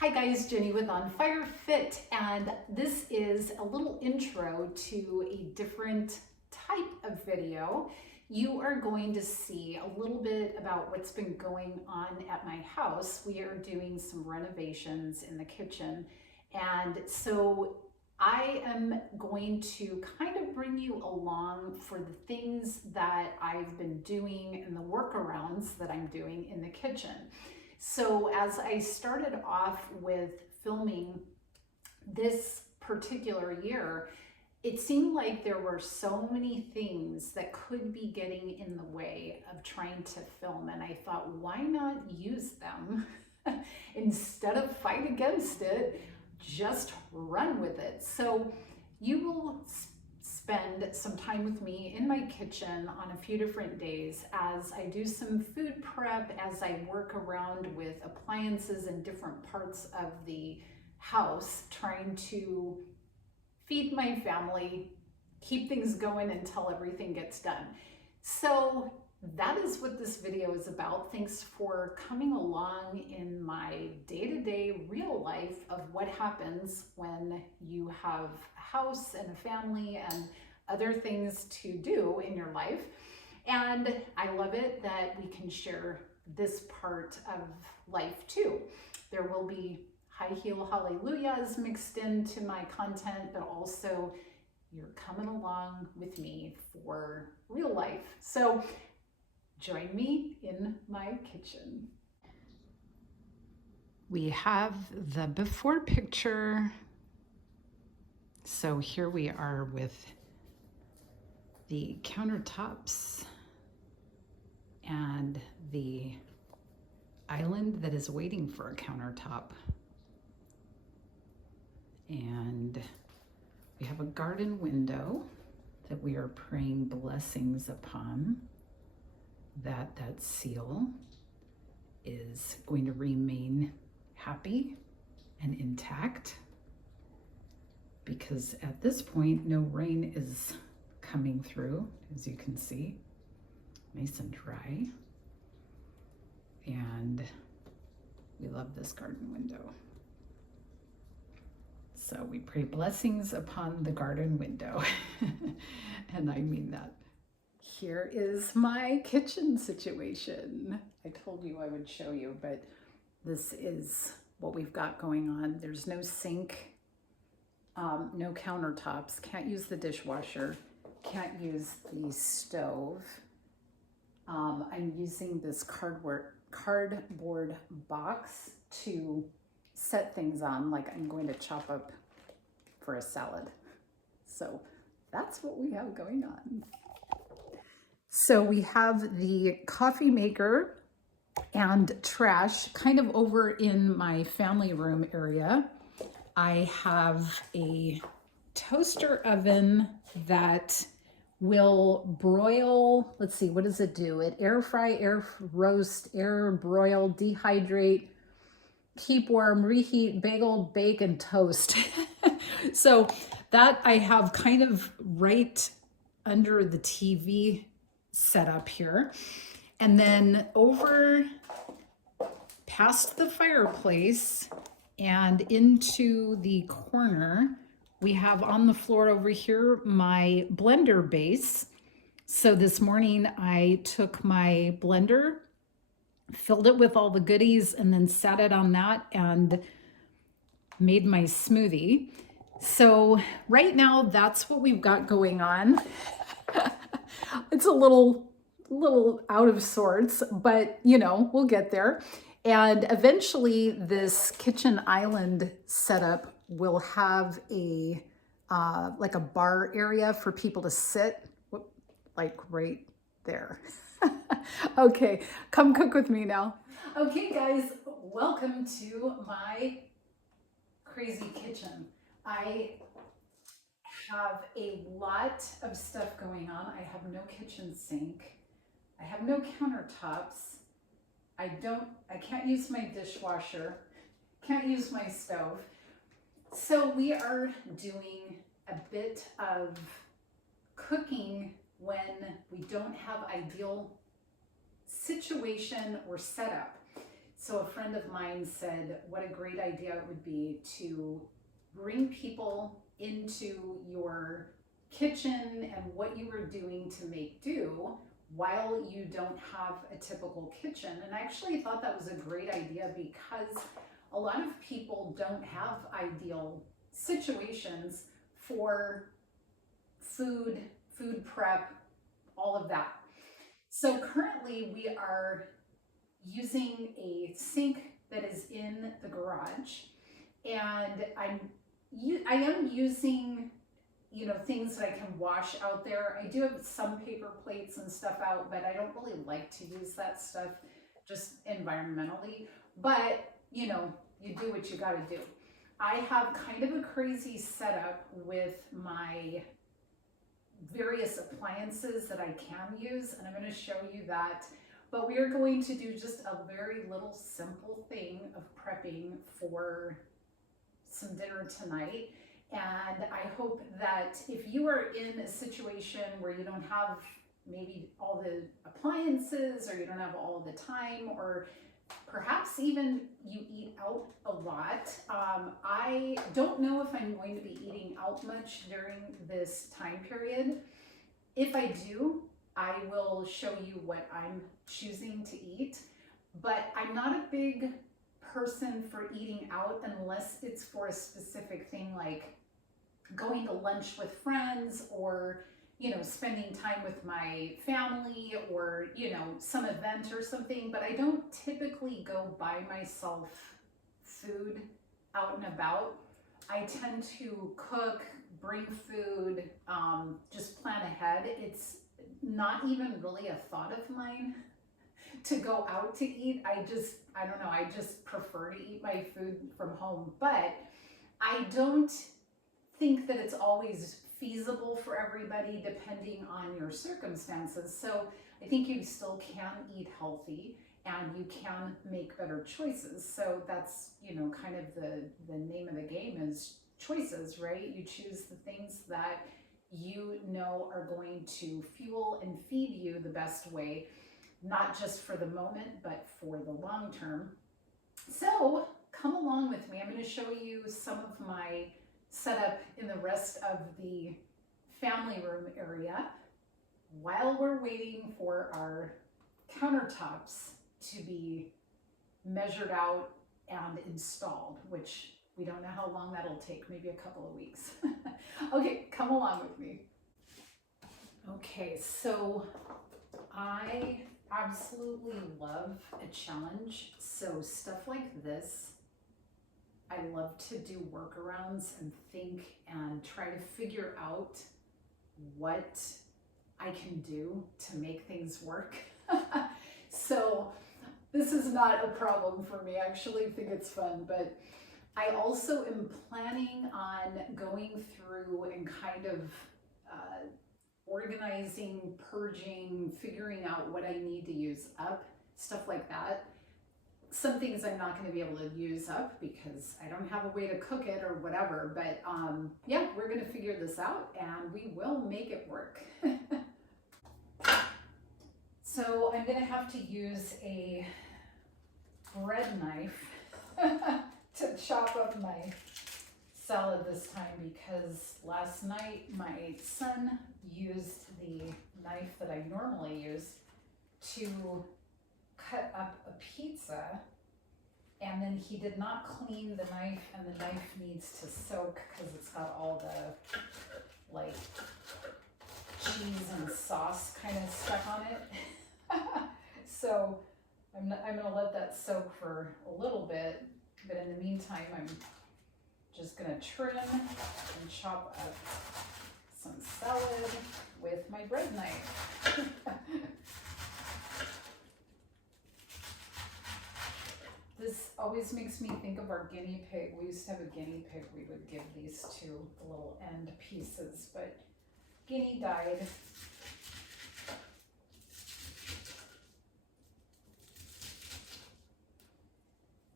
Hi guys, Jenny with On Fire Fit, and this is a little intro to a different type of video. You are going to see a little bit about what's been going on at my house. We are doing some renovations in the kitchen, and so I am going to kind of bring you along for the things that I've been doing and the workarounds that I'm doing in the kitchen. So as I started off with filming this particular year, it seemed like there were so many things that could be getting in the way of trying to film. And I thought, why not use them? Instead of fight against it, just run with it. So you will spend some time with me in my kitchen on a few different days as I do some food prep, as I work around with appliances in different parts of the house, trying to feed my family, keep things going until everything gets done. So that is what this video is about. Thanks for coming along in my day-to-day real life of what happens when you have a house and a family and other things to do in your life. And I love it that we can share this part of life too. There will be high heel hallelujahs mixed into my content, but also you're coming along with me for real life. So join me in my kitchen. We have the before picture. So here we are with the countertops and the island that is waiting for a countertop. And we have a garden window that we are praying blessings upon, that seal is going to remain happy and intact, because at this point no rain is coming through, as you can see, nice and dry. And we love this garden window. So we pray blessings upon the garden window. And I mean that. Here is my kitchen situation. I told you I would show you, but this is what we've got going on. There's no sink, no countertops, can't use the dishwasher, can't use the stove. I'm using this cardboard box to set things on, like I'm going to chop up for a salad. So that's what we have going on. So we have the coffee maker and trash kind of over in my family room area. I have a toaster oven that will broil, let's see, what does it do? It air fry, air roast, air broil, dehydrate, keep warm, reheat, bagel, bake, and toast. So that I have kind of right under the TV setup here. And then over past the fireplace and into the corner, we have on the floor over here my blender base. So this morning I took my blender, filled it with all the goodies, and then sat it on that and made my smoothie. So right now that's what we've got going on. It's a little out of sorts, but you know, we'll get there. And eventually this kitchen island setup will have a like a bar area for people to sit, like right there. Okay, come cook with me now. Okay guys, welcome to my crazy kitchen. I have a lot of stuff going on. I have no kitchen sink. I have no countertops. I can't use my dishwasher. Can't use my stove. So we are doing a bit of cooking when we don't have ideal situation or setup. So a friend of mine said, what a great idea it would be to bring people into your kitchen and what you were doing to make do while you don't have a typical kitchen. And I actually thought that was a great idea because a lot of people don't have ideal situations for food prep, all of that. So currently we are using a sink that is in the garage, and I am using, you know, things that I can wash out there. I do have some paper plates and stuff out, but I don't really like to use that stuff just environmentally. But, you know, you do what you gotta do. I have kind of a crazy setup with my various appliances that I can use, and I'm going to show you that. But we are going to do just a very little simple thing of prepping for some dinner tonight. And I hope that if you are in a situation where you don't have maybe all the appliances, or you don't have all the time, or perhaps even you eat out a lot. I don't know if I'm going to be eating out much during this time period. If I do, I will show you what I'm choosing to eat, but I'm not a big person for eating out unless it's for a specific thing, like going to lunch with friends, or, you know, spending time with my family, or, you know, some event or something. But I don't typically go buy myself food out and about. I tend to cook, bring food, just plan ahead. It's not even really a thought of mine to go out to eat. I don't know, I just prefer to eat my food from home. But I don't think that it's always feasible for everybody depending on your circumstances. So I think you still can eat healthy and you can make better choices. So that's, you know, kind of the name of the game is choices, right? You choose the things that you know are going to fuel and feed you the best way, not just for the moment, but for the long term. So come along with me. I'm going to show you some of my setup in the rest of the family room area while we're waiting for our countertops to be measured out and installed, which we don't know how long that'll take, maybe a couple of weeks. Okay, come along with me. Okay, so I absolutely love a challenge. So stuff like this, I love to do workarounds and think and try to figure out what I can do to make things work. So this is not a problem for me. I actually think it's fun, but I also am planning on going through and kind of organizing, purging, figuring out what I need to use up, stuff like that. Some things I'm not going to be able to use up because I don't have a way to cook it or whatever, but yeah, we're going to figure this out and we will make it work. So I'm going to have to use a bread knife to chop up my salad this time, because last night my son used the knife that I normally use to cut up a pizza, and then he did not clean the knife, and the knife needs to soak because it's got all the like cheese and sauce kind of stuck on it. So I'm gonna let that soak for a little bit, but in the meantime I'm just gonna trim and chop up some salad with my bread knife. This always makes me think of our guinea pig. We used to have a guinea pig we would give these to, the little end pieces, but Guinea died.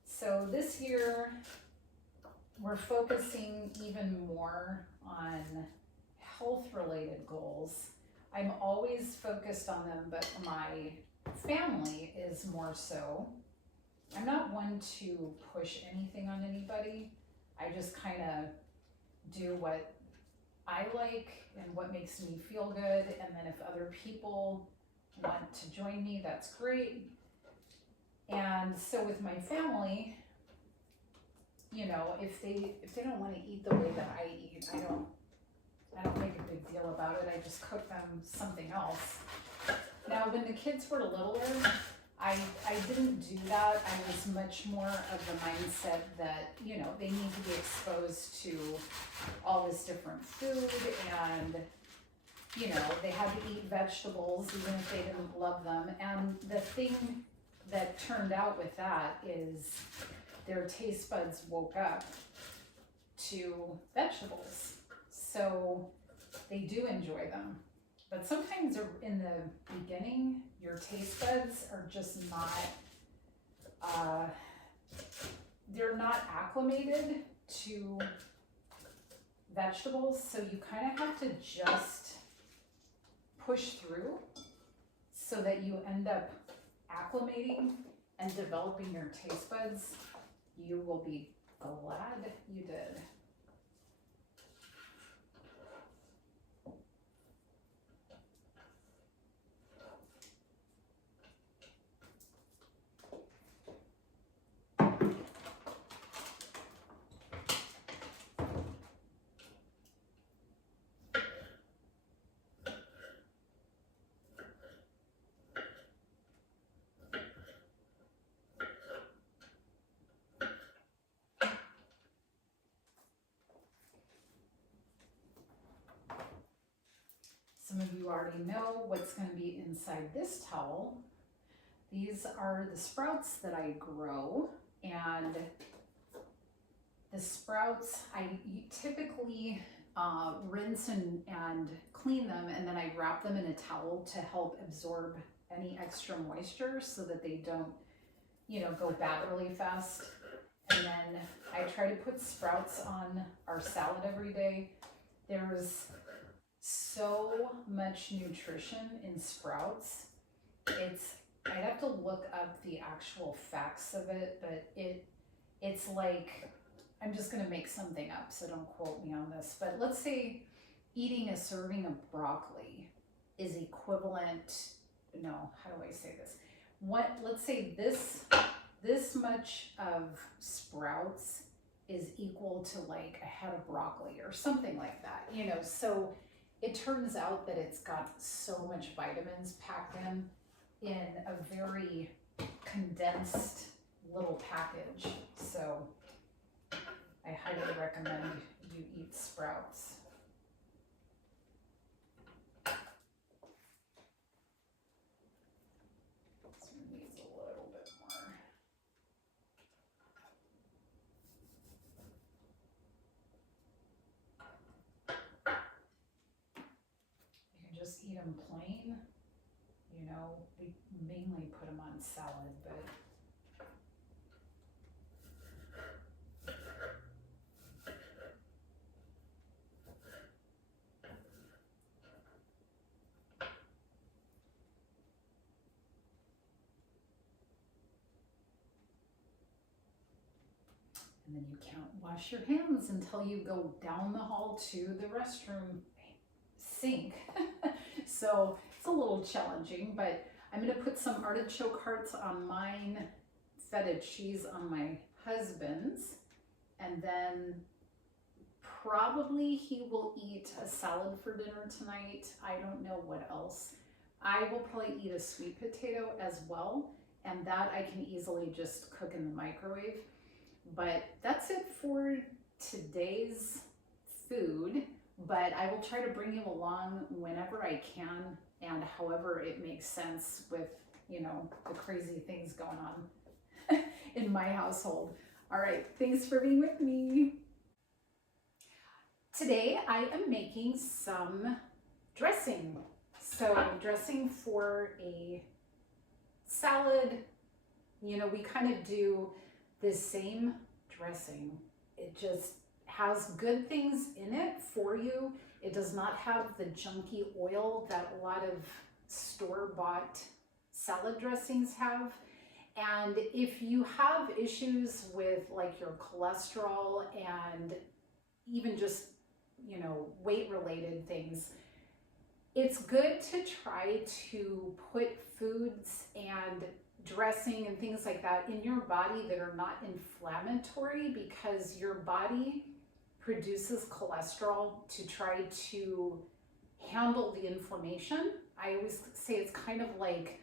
So this year we're focusing even more on health-related goals. I'm always focused on them, but my family is more so. I'm not one to push anything on anybody. I just kind of do what I like and what makes me feel good. And then if other people want to join me, that's great. And so with my family, you know, if they don't want to eat the way that I eat, I don't make a big deal about it. I just cook them something else. Now, when the kids were littler, I didn't do that. I was much more of the mindset that, you know, they need to be exposed to all this different food, and, you know, they had to eat vegetables even if they didn't love them. And the thing that turned out with that is their taste buds woke up to vegetables. So they do enjoy them. But sometimes in the beginning, your taste buds are just not, they're not acclimated to vegetables. So you kind of have to just push through so that you end up acclimating and developing your taste buds. You will be glad you did. Some of you already know what's going to be inside this towel. These are the sprouts that I grow, and the sprouts, I typically rinse and clean them, and then I wrap them in a towel to help absorb any extra moisture so that they don't, you know, go bad really fast. And then I try to put sprouts on our salad every day. There's so much nutrition in sprouts. I'd have to look up the actual facts of it, but it's like, I'm just gonna make something up, so don't quote me on this, but let's say eating a serving of broccoli is equivalent, no, how do I say this? Let's say this much of sprouts is equal to like a head of broccoli or something like that, you know, so it turns out that it's got so much vitamins packed in a very condensed little package. So I highly recommend you eat sprouts. This one needs a little bit more. You can just eat them plain. You know, we mainly put them on salad, but and then you can't wash your hands until you go down the hall to the restroom sink. So it's a little challenging, but I'm going to put some artichoke hearts on mine, feta cheese on my husband's, and then probably he will eat a salad for dinner tonight. I don't know what else. I will probably eat a sweet potato as well, and that I can easily just cook in the microwave. But that's it for today's food, but I will try to bring you along whenever I can and however it makes sense with, you know, the crazy things going on in my household. All right, thanks for being with me. Today I am making some dressing. So dressing for a salad. You know, we kind of do the same dressing. It just has good things in it for you. It does not have the junky oil that a lot of store-bought salad dressings have. And if you have issues with like your cholesterol and even just, you know, weight related things, it's good to try to put foods and dressing and things like that in your body that are not inflammatory, because your body produces cholesterol to try to handle the inflammation. I always say it's kind of like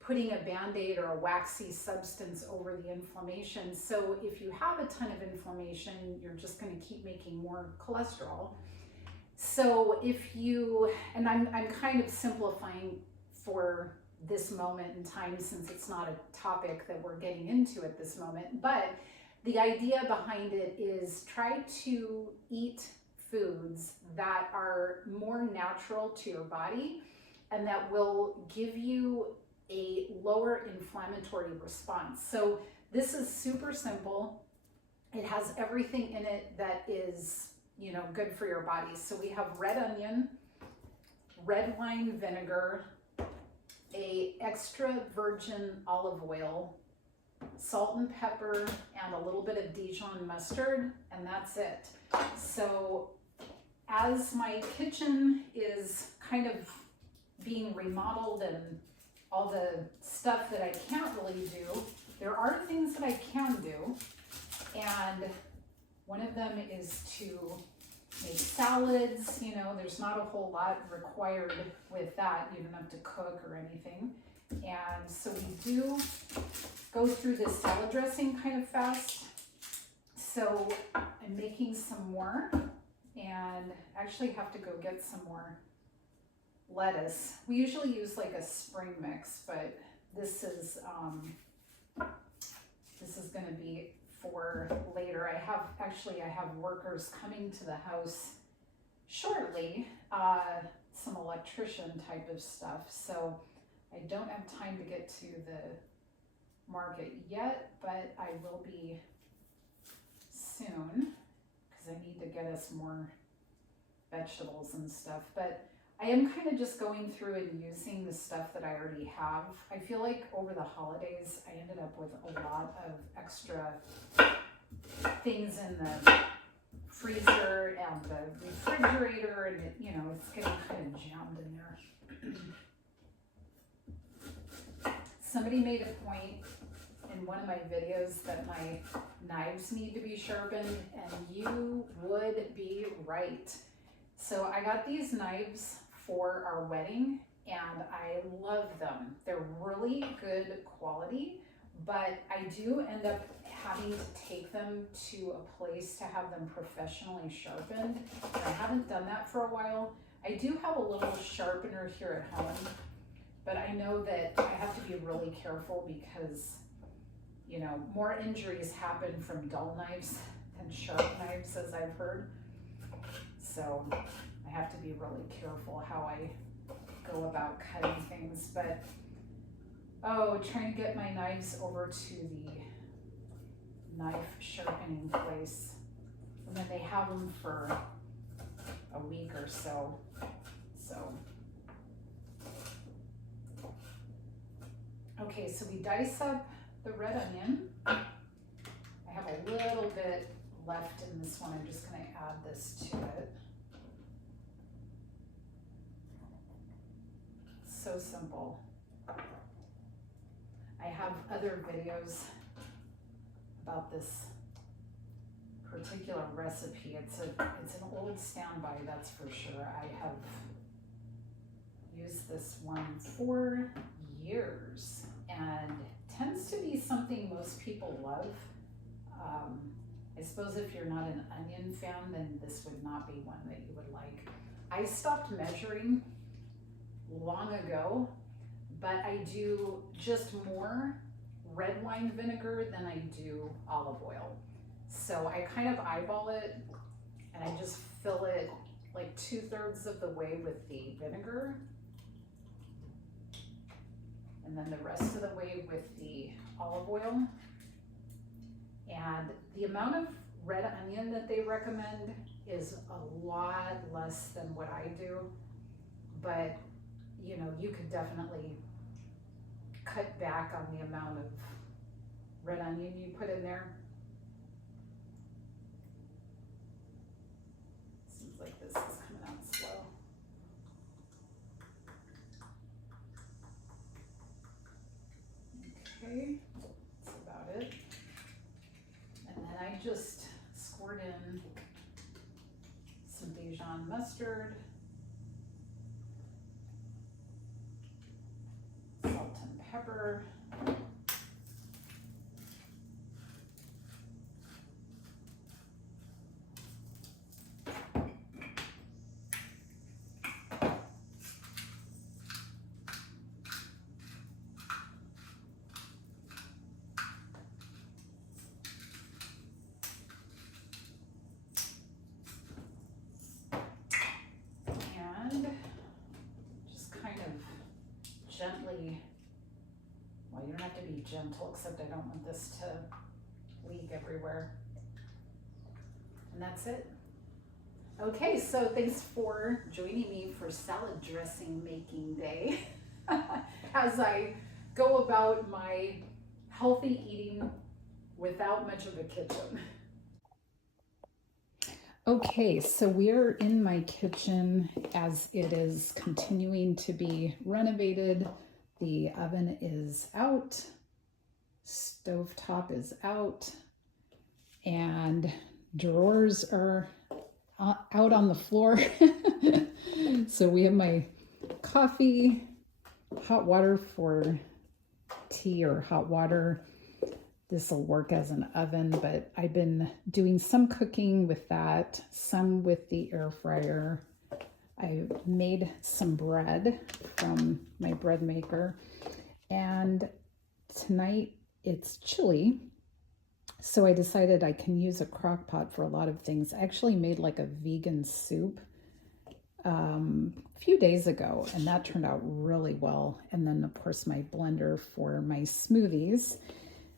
putting a Band-Aid or a waxy substance over the inflammation. So if you have a ton of inflammation, you're just going to keep making more cholesterol. So if you, and I'm kind of simplifying for this moment in time since it's not a topic that we're getting into at this moment, but the idea behind it is try to eat foods that are more natural to your body and that will give you a lower inflammatory response. So this is super simple. It has everything in it that is, you know, good for your body. So we have red onion, red wine vinegar, a extra virgin olive oil, salt and pepper, and a little bit of Dijon mustard, and that's it. So as my kitchen is kind of being remodeled and all the stuff that I can't really do, there are things that I can do. And one of them is to make salads. You know, there's not a whole lot required with that. You don't have to cook or anything. And so we do go through this salad dressing kind of fast. So I'm making some more, and actually have to go get some more lettuce. We usually use like a spring mix, but this is going to be for later. I have workers coming to the house shortly, some electrician type of stuff. So I don't have time to get to the market yet, but I will be soon because I need to get us more vegetables and stuff. But I am kind of just going through and using the stuff that I already have. I feel like over the holidays, I ended up with a lot of extra things in the freezer and the refrigerator, and it, you know, it's getting kind of jammed in there. Somebody made a point in one of my videos that my knives need to be sharpened, and you would be right. So I got these knives for our wedding and I love them. They're really good quality, but I do end up having to take them to a place to have them professionally sharpened. And I haven't done that for a while. I do have a little sharpener here at home, but I know that I have to be really careful because, you know, more injuries happen from dull knives than sharp knives, as I've heard. So I have to be really careful how I go about cutting things. But trying to get my knives over to the knife sharpening place, and then they have them for a week or so. Okay, so we dice up the red onion. I have a little bit left in this one. I'm just going to add this to it. So simple. I have other videos about this particular recipe. It's an old standby, that's for sure. I have used this one for years, and tends to be something most people love. I suppose if you're not an onion fan, then this would not be one that you would like. I stopped measuring long ago, but I do just more red wine vinegar than I do olive oil. So I kind of eyeball it, and I just fill it like 2/3 of the way with the vinegar, and then the rest of the way with the olive oil. And the amount of red onion that they recommend is a lot less than what I do, but you know, you could definitely cut back on the amount of red onion you put in there. Seems like this is coming out slow. Okay, that's about it. And then I just squirt in some Dijon mustard, salt and pepper, and just kind of gently, well, you don't have to be gentle, except I don't want this to leak everywhere. And that's it. Okay, so thanks for joining me for salad dressing making day as I go about my healthy eating without much of a kitchen. Okay, so we're in my kitchen as it is continuing to be renovated. The oven is out, stovetop is out, and drawers are out on the floor. So we have my coffee, hot water for tea or hot water. This will work as an oven, but I've been doing some cooking with that, some with the air fryer. I made some bread from my bread maker, and tonight it's chilly, so I decided I can use a crock pot for a lot of things. I actually made like a vegan soup a few days ago, and that turned out really well. And then of course my blender for my smoothies.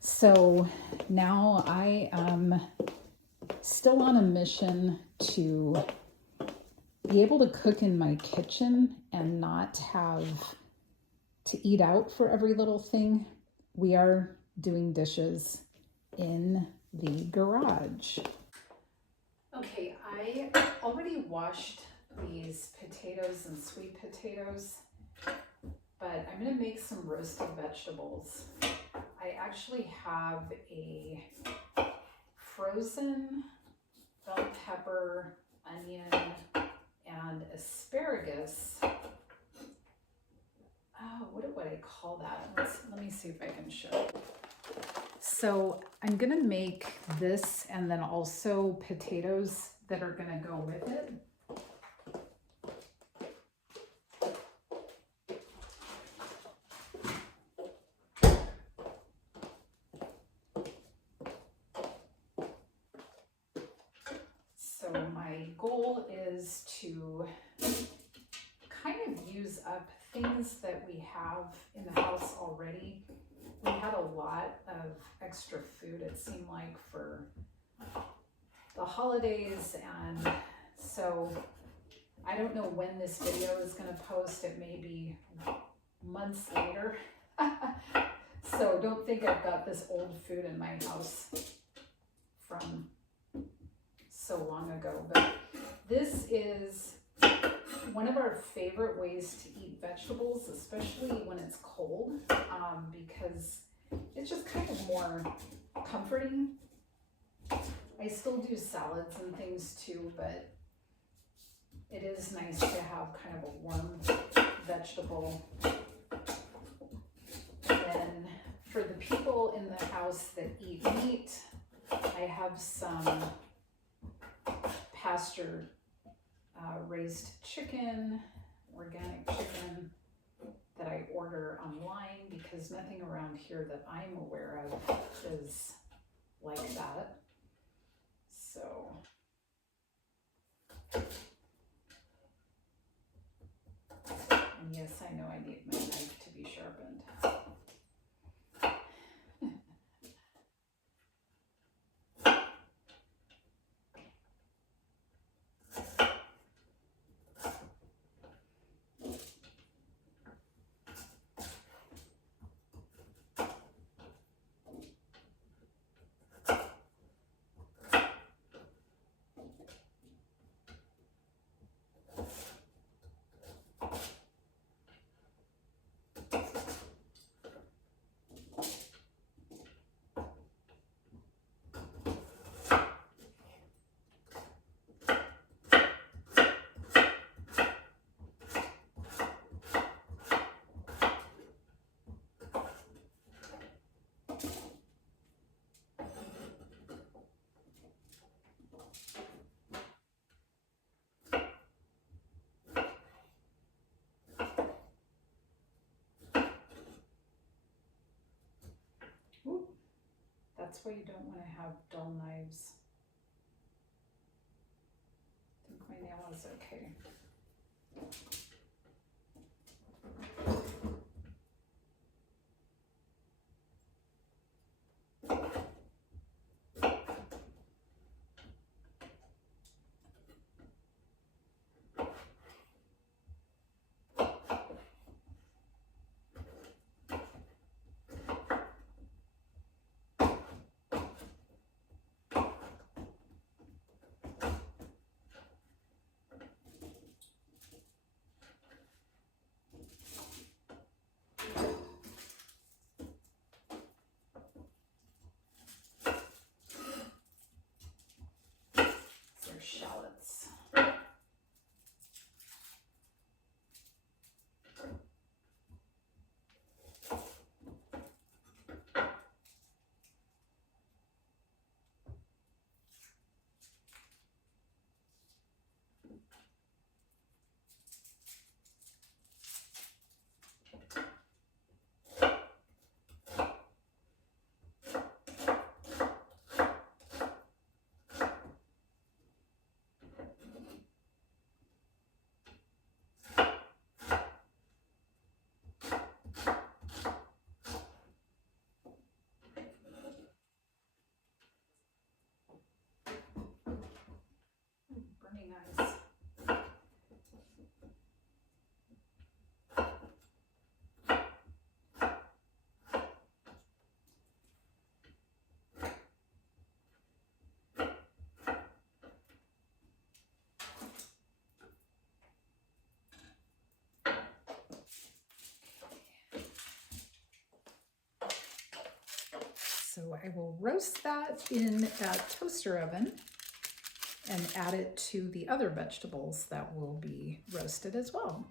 So now I am still on a mission to be able to cook in my kitchen and not have to eat out for every little thing. We are doing dishes in the garage. Okay, I already washed these potatoes and sweet potatoes, but I'm gonna make some roasted vegetables. I actually have a frozen bell pepper, onion, and asparagus. Oh, what would I call that? Let me see if I can show. So I'm gonna make this and then also potatoes that are gonna go with it. So my goal is to kind of use up things that we have in the house already. We had a lot of extra food, it seemed like, for the holidays, and so I don't know when this video is going to post. It may be months later. So don't think I've got this old food in my house from so long ago, but this is one of our favorite ways to eat vegetables, especially when it's cold, because it's just kind of more comforting. I still do salads and things too, but it is nice to have kind of a warm vegetable. And then for the people in the house that eat meat, I have some pasture raised chicken, organic chicken that I order online because nothing around here that I'm aware of is like that. So and yes, I know I need my knife to be sharpened. that's why you don't want to have dull knives. I think my nail is okay. Shallots. Burning eyes. So I will roast that in a toaster oven and add it to the other vegetables that will be roasted as well.